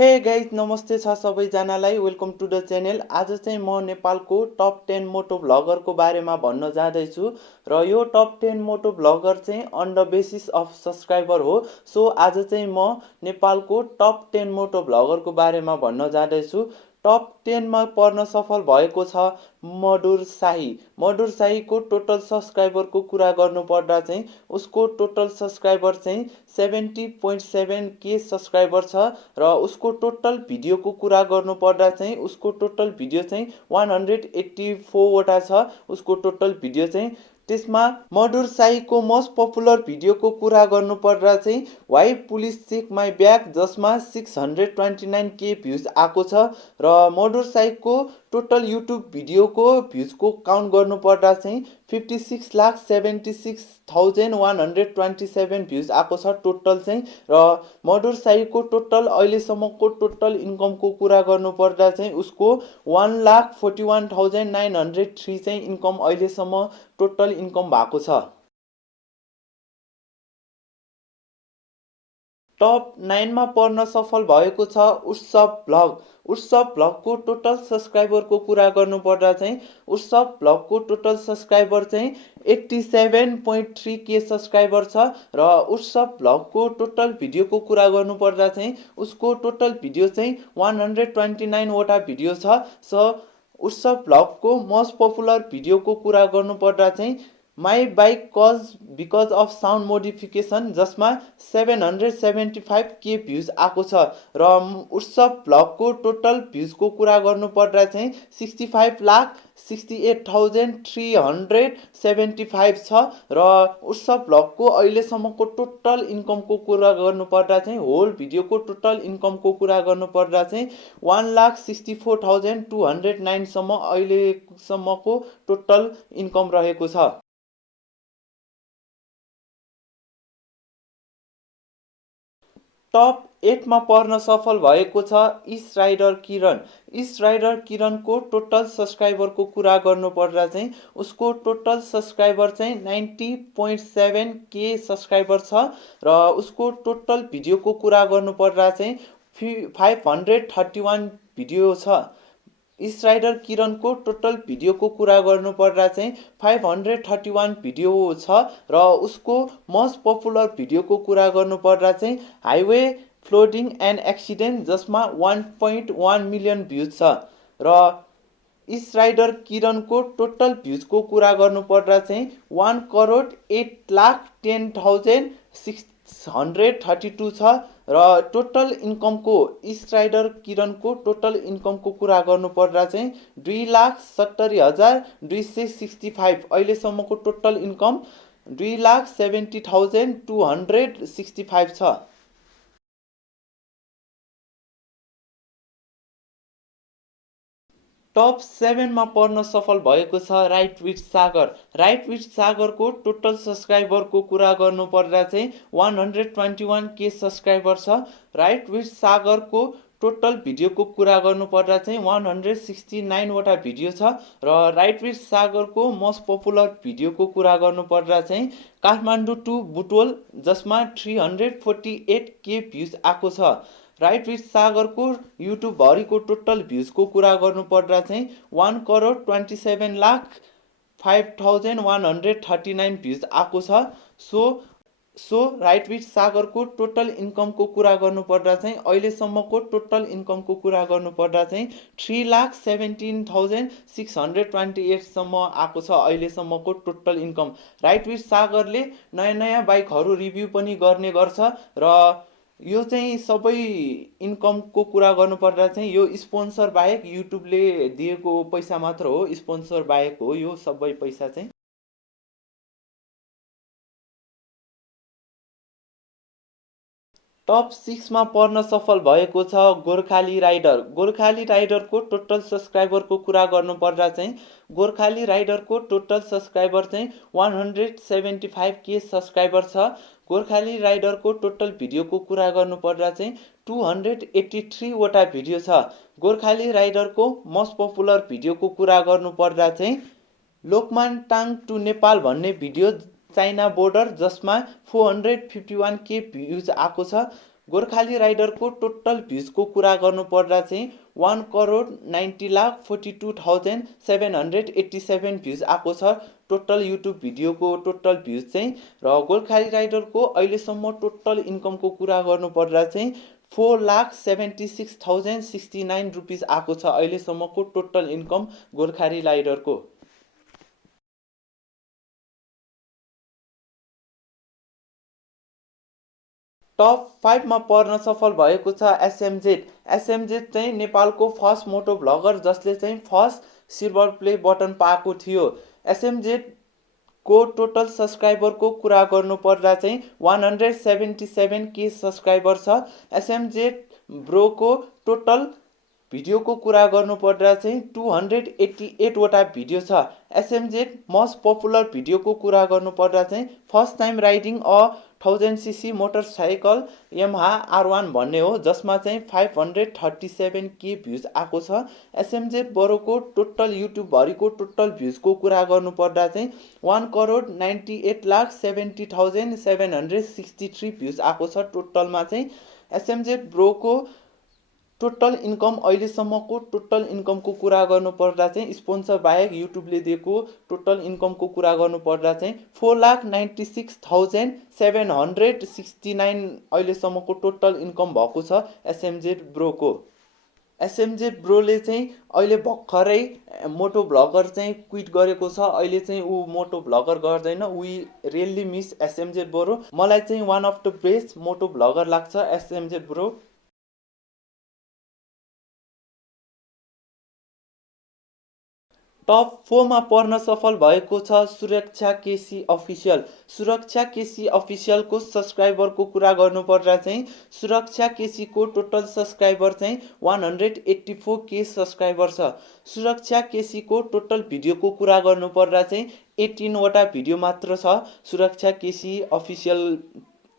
Hey guys नमस्ते छ सबैजनालाई वेलकम टु द च्यानल। आज चाहिँ म नेपालको टप 10 मोटो भ्लगरको बारेमा भन्न जाँदैछु र यो टप 10 मोटो भ्लगर चाहिँ on the basis of subscriber हो। सो आज चाहिँ म नेपालको टप 10 मोटो भ्लगरको बारेमा भन्न जाँदैछु। टप 10 मा पर्न सफल भएको छ मधुर शाही। मधुर शाहीको टोटल सब्सक्राइबरको कुरा गर्नुपर्दा चाहिँ उसको टोटल सब्सक्राइबर चाहिँ 70.7K सब्सक्राइबर छ र उसको टोटल भिडियोको कुरा गर्नुपर्दा चाहिँ उसको टोटल भिडियो चाहिँ 184 वटा छ उसको टोटल भिडियो चाहिँ। त्यसमा मधुर शाहीको मोस्ट पपुलर भिडियोको कुरा गर्नुपर्दा चाहिँ why police check my bag जसमा 629K भ्युज आएको छ र मधुर शाहीको टोटल युट्युब भिडियोको भ्युजको काउन्ट गर्नुपर्दा चाहिँ 56,76,127 भ्युज आएको छ टोटल चाहिँ। र मधुर शाहीको टोटल अहिलेसम्मको टोटल इन्कमको कुरा गर्नुपर्दा चाहिँ उसको 1,41,903 चाहिँ इन्कम अहिलेसम्म टोटल इन्कम भएको छ। टप 9 मा पर्न सफल भएको छ उत्सव भ्लग। उत्सव भ्लगको टोटल सब्सक्राइबरको कुरा गर्नुपर्दा चाहिँ उत्सव भ्लगको टोटल सब्सक्राइबर चाहिँ 87.3K सब्सक्राइबर छ र उत्सव भ्लगको टोटल भिडियोको कुरा गर्नुपर्दा चाहिँ उसको टोटल भिडियो चाहिँ 129 वटा भिडियो छ। सो उत्सव भ्लगको मोस्ट पपुलर भिडियोको कुरा गर्नुपर्दा चाहिँ my bike cause because of sound modification जसमा 775K भ्युज आएको छ र उत्सव भ्लगको टोटल भ्युजको कुरा गर्नुपर्दा चाहिँ 65,68,375 छ र उत्सव भ्लगको अहिलेसम्मको टोटल इन्कमको कुरा गर्नुपर्दा चाहिँ होल भिडियोको टोटल इन्कमको कुरा गर्नुपर्दा चाहिँ 1,64,209 सम्म अहिलेसम्मको टोटल इन्कम रहेको छ। टप 8 मा पर्न सफल भएको छ इस राइडर किरण। इस राइडर किरणको टोटल सब्सक्राइबरको कुरा गर्नुपर्दा चाहिँ उसको टोटल सब्सक्राइबर चाहिँ 90.7K सब्सक्राइबर छ र उसको टोटल भिडियोको कुरा गर्नुपर्दा चाहिँ 531 भिडियो छ। इस राइडर किरणको टोटल भिडियोको कुरा गर्नुपर्दा चाहिँ 531 भिडियो छ र उसको मोस्ट पपुलर भिडियोको कुरा गर्नुपर्दा चाहिँ हाइवे फ्लोडिङ एन्ड एक्सिडेन्ट जसमा 1.1 मिलियन भ्युज छ र इस राइडर किरणको टोटल भ्युजको कुरा गर्नुपर्दा चाहिँ 1,08,10,632 छ र टोटल इन्कमको इस राइडर किरणको टोटल इन्कमको कुरा गर्नुपर्दा चाहिँ 2,70,265 अहिलेसम्मको टोटल इन्कम 2,70,265 छ। टप 7 मा पर्न सफल भएको छ right with Sagar. Right with सागरको टोटल सब्सक्राइबरको कुरा गर्नुपर्दा चाहिँ 121K सब्सक्राइबर छ। राइट विथ सागरको टोटल भिडियोको कुरा गर्नुपर्दा चाहिँ 169 वटा भिडियो छ र राइट विथ सागरको मोस्ट पपुलर भिडियोको कुरा गर्नुपर्दा चाहिँ काठमाडौँ टु बुटवल जसमा 348K भ्युज आएको छ। राइट विथ सागरको युट्युबभरिको टोटल भ्युजको कुरा गर्नुपर्दा चाहिँ 1,27,05,139 भ्युज आएको छ। सो राइट विथ सागरको टोटल इन्कमको कुरा गर्नुपर्दा चाहिँ अहिलेसम्मको टोटल इन्कमको कुरा गर्नुपर्दा चाहिँ 3,17,628 सम्म आएको छ अहिलेसम्मको टोटल इन्कम। राइट विथ सागरले नयाँ नयाँ बाइकहरू रिभ्यू पनि गर्ने गर्छ र यो चाहिँ सबै इन्कमको कुरा गर्नुपर्दा चाहिँ यो स्पोन्सर बाहेक युट्युबले दिएको पैसा मात्र हो, स्पोन्सर बाहेक हो यो सबै पैसा चाहिँ। टप 6 मा पर्न सफल भएको छ गोर्खाली राइडर। गोर्खाली राइडरको टोटल सब्सक्राइबरको कुरा गर्नुपर्दा चाहिँ गोर्खाली राइडरको टोटल सब्सक्राइबर चाहिँ 175K सब्सक्राइबर छ। गोर्खाली राइडरको टोटल भिडियोको कुरा गर्नुपर्दा चाहिँ 283 वटा भिडियो छ। गोर्खाली राइडरको मोस्ट पपुलर भिडियोको कुरा गर्नुपर्दा चाहिँ लोकमानटाङ टु नेपाल भन्ने भिडियो चाइना बोर्डर जसमा 451K भ्युज आएको छ। गोर्खाली राइडरको टोटल भ्युजको कुरा गर्नुपर्दा चाहिँ 1,90,42,787 भ्युज आएको छ टोटल युट्युब भिडियोको टोटल भ्युज चाहिँ। र गोर्खाली राइडरको अहिलेसम्म टोटल इन्कमको कुरा गर्नुपर्दा चाहिँ 4,76,069 रुपिस आएको छ अहिलेसम्मको टोटल इन्कम गोर्खाली राइडरको। टप 5 मा पर्न सफल भएको छ एसएमजेड। एसएमजेड चाहिँ नेपालको फर्स्ट मोटो भ्लगर जसले चाहिँ फर्स्ट सिल्भर प्ले बटन पाएको थियो। एसएमजेड को टोटल सब्सक्राइबरको कुरा गर्नुपर्दा चाहिँ 177K सब्सक्राइबर छ। एसएमजेड ब्रोको टोटल भिडियोको कुरा गर्नुपर्दा चाहिँ 288 वटा भिडियो छ। एसएमजेड मोस्ट पपुलर भिडियोको कुरा गर्नुपर्दा चाहिँ first time riding a 1000cc motorcycle Yamaha R1 भन्ने हो जसमा चाहिँ 537K भ्युज आएको छ। एसएमजेड ब्रोको टोटल युट्युबभरिको टोटल भ्युजको कुरा गर्नुपर्दा चाहिँ 1,98,70,763 भ्युज आएको छ टोटलमा चाहिँ। एसएमजेड ब्रोको टोटल इन्कम अहिलेसम्मको टोटल इन्कमको कुरा गर्नुपर्दा चाहिँ स्पोन्सर बाहेक युट्युबले दिएको टोटल इन्कमको कुरा गर्नुपर्दा चाहिँ 4,96,769 अहिलेसम्मको टोटल इन्कम भएको छ एसएमजेड ब्रोको। एसएमजेड ब्रोले चाहिँ अहिले भर्खरै मोटो भ्लगर चाहिँ क्विट गरेको छ। अहिले चाहिँ ऊ मोटो भ्लगर गर्दैन। We really miss SMZ bro. मलाई चाहिँ one of the best moto vlogger लाग्छ एसएमजेड ब्रो। टप 4 मा पर्न सफल भएको छ सुरक्षा केसी अफिसियल। सुरक्षा केसी अफिसियलको सब्सक्राइबरको कुरा गर्नुपर्दा चाहिँ सुरक्षा केसीको टोटल सब्सक्राइबर चाहिँ 184K सब्सक्राइबर छ। सुरक्षा केसीको टोटल भिडियोको कुरा गर्नुपर्दा चाहिँ 18 वटा भिडियो मात्र छ सुरक्षा केसी अफिसियल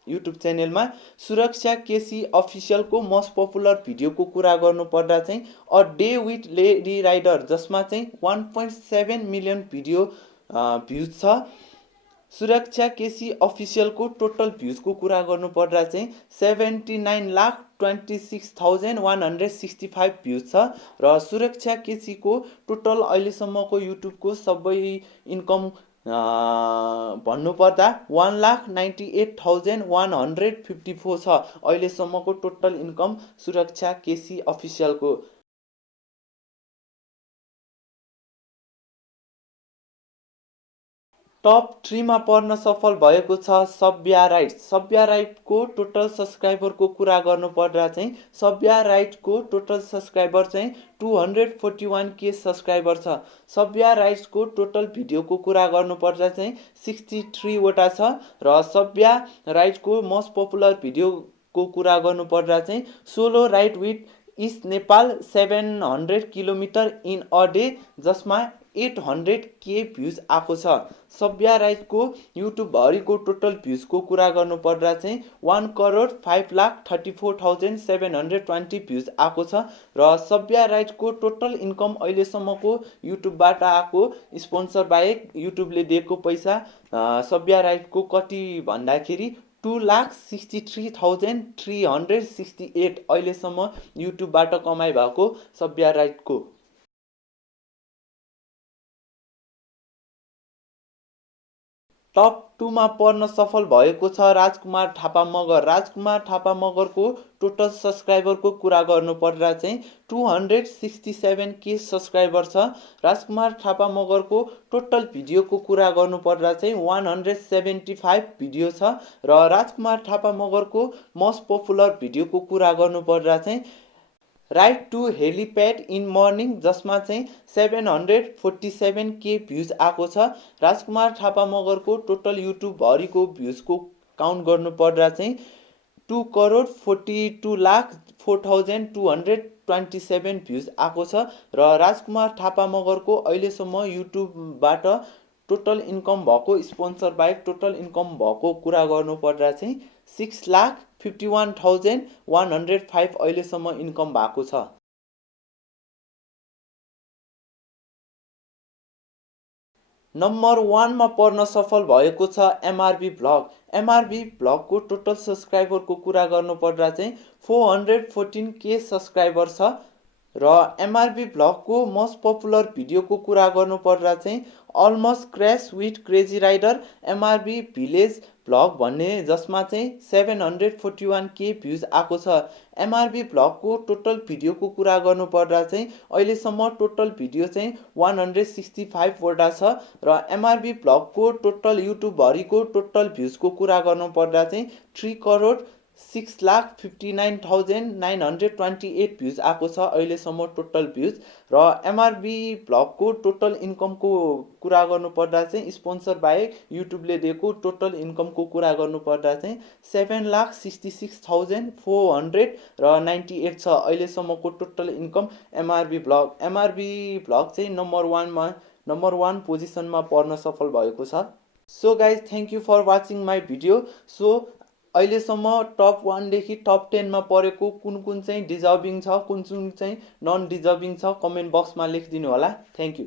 युट्युब च्यानलमा। सुरक्षा केसी अफिसियलको मोस्ट पपुलर भिडियोको कुरा गर्नुपर्दा चाहिँ a day with lady rider जसमा चाहिँ 1.7 मिलियन भिडियो भ्युज छ। सुरक्षा केसी अफिसियलको टोटल भ्युजको कुरा गर्नुपर्दा चाहिँ 79,26,165 भ्युज छ। र सुरक्षा केसीको टोटल अहिलेसम्मको युट्युबको सबै इन्कम भन्नुपर्दा 1,98,154 छ अहिलेसम्मको टोटल इन्कम सुरक्षा केसी अफिसियलको। टप 3 मा पर्न सफल भएको छ सब्या राइड। सब्या राइडको टोटल सब्सक्राइबरको कुरा गर्नुपर्दा चाहिँ सब्या राइडको टोटल सब्सक्राइबर चाहिँ 241K सब्सक्राइबर छ। सब्या राइड्सको टोटल भिडियोको कुरा गर्नुपर्दा चाहिँ 63 वटा छ। र सब्या राइड्सको मोस्ट पपुलर भिडियोको कुरा गर्नुपर्दा चाहिँ solo ride with east Nepal 700 kilometre in a day जसमा 800K भ्युज आएको छ। सब्या राइडको युट्युबभरिको टोटल भ्युजको कुरा गर्नुपर्दा चाहिँ 1,05,34,720 भ्युज आएको छ। र सब्या राइडको टोटल इन्कम अहिलेसम्मको युट्युबबाट आएको स्पोन्सर बाहेक युट्युबले दिएको पैसा सब्या राइडको कति भन्दाखेरि 2,63,368 अहिलेसम्म युट्युबबाट कमाइ भएको सब्या राइडको। टप 2 मा पर्न सफल भएको छ राजकुमार थापा मगर। राजकुमार थापा मगरको टोटल सब्सक्राइबरको कुरा गर्नुपर्दा चाहिँ 267K सब्सक्राइबर छ। राजकुमार थापा मगरको टोटल भिडियोको कुरा गर्नुपर्दा चाहिँ 175 भिडियो छ। र राजकुमार थापा मगरको मोस्ट पपुलर भिडियोको कुरा गर्नुपर्दा चाहिँ ride to helipad in morning जसमा चाहिँ 747K भ्युज आएको छ। राजकुमार थापा मगरको टोटल युट्युबभरिको भ्युजको काउन्ट गर्नुपर्दा चाहिँ 2,42,04,227 भ्युज आएको छ। र राजकुमार थापा मगरको अहिलेसम्म युट्युबबाट टोटल इन्कम भएको स्पोन्सर बाहेक टोटल इन्कम भएको कुरा गर्नुपर्दा चाहिँ 6,51,105 अहिलेसम्म इन्कम भएको छ। नम्बर 1 मा पर्न सफल भएको छ एमआरबी ब्लग। एमआरबी ब्लगको टोटल सब्सक्राइबरको कुरा गर्नुपर्दा चाहिँ 414K सब्सक्राइबर छ र एमआरबी ब्लगको मोस्ट पपुलर भिडियोको कुरा गर्नुपर्दा चाहिँ almost crash with crazy rider MRB village blog भन्ने जसमा चाहिँ 741K भ्युज आएको छ। एमआरबी ब्लगको टोटल भिडियोको कुरा गर्नुपर्दा चाहिँ अहिलेसम्म टोटल भिडियो चाहिँ 165 वटा छ र एमआरबी ब्लगको टोटल युट्युबभरिको टोटल भ्युजको कुरा गर्नुपर्दा चाहिँ 3,59,928 भ्युज आएको छ अहिलेसम्म टोटल भ्युज र एमआरबी ब्लगको टोटल इन्कमको कुरा गर्नुपर्दा चाहिँ स्पोन्सर बाहेक युट्युबले दिएको टोटल इन्कमको कुरा गर्नुपर्दा चाहिँ 7,66,498 छ अहिलेसम्मको टोटल इन्कम एमआरबी ब्लग चाहिँ नम्बर 1 पोजिसनमा पर्न सफल भएको छ। So guys thank you for watching my video. So अहिलेसम्म टप 1 देखि टप 10 मा परेको कुन चाहिँ डिजर्भिङ छ, कुन चाहिँ नन डिजर्भिङ छ, कमेन्ट बक्समा लेखिदिनु होला। Thank you.